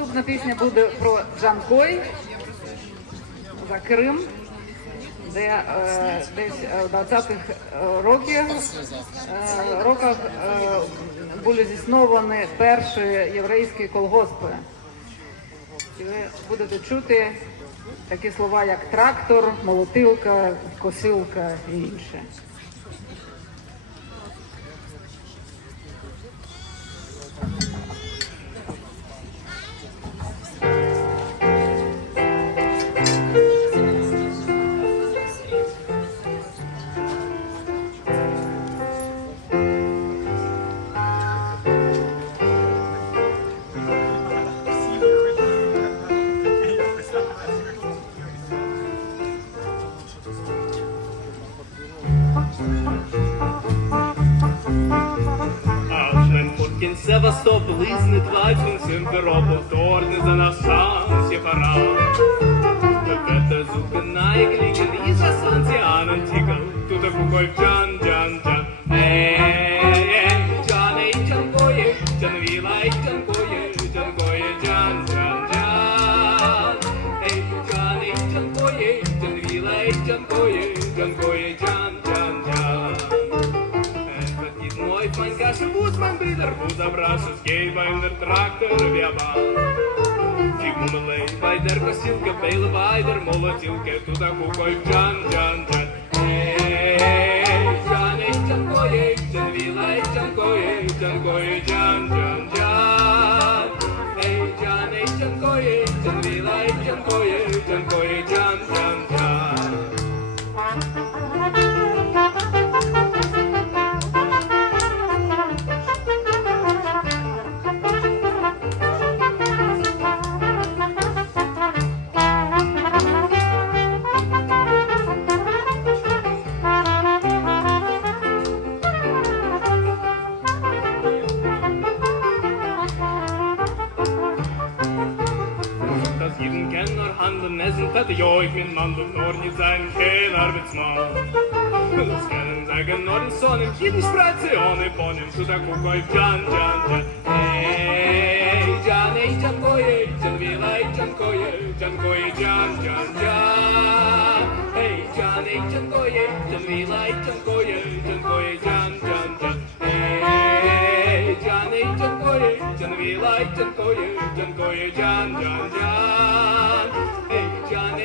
Наступна пісня буде про Джанкой за Крим, де е, десь е, в 20-х років, е, роках е, були засновані перші єврейські колгоспи. І ви будете чути такі слова, як трактор, молотилка, косилка і інше. Folken Sevastopol iznedvalt från Simferopol за наш шанс є пора. Ветер зупина і клікер і шасанці анантікал. Тут кукой джан, джан, джан. Ей, ей, джан, ей, віла, ей, Этот мой фанькаш Бусман Бридер Бузабрашу Скейбайндер Трактор Вяба Фігмумелей Байдер Косілка Бейла Байдер Молотілка Туда кукой Джан Джан Джан. Ей Handeln, es sind ich min Mann und nur nicht sein kein Arbeitsmann. Das können sagen, nur die Sonne, jeden Spreize ohne Bonnen, zu der Kuckuck, Jan, Jan, Jan. Hey, Jan, ey, Jan, Koye, Jan, Vila, Jan, Koye, Jan, Koye, Jan, Jan, Jan. Hey, Jan, ey, Jan, Koye, Jan, Vila, Koye, Jan, Koye, Jan, Jan, Jan. Jan, Jan, Koye, Jan, Vila, Jan, Koye, Jan, Koye, Jan, Jan, Jan. Hey, Jan,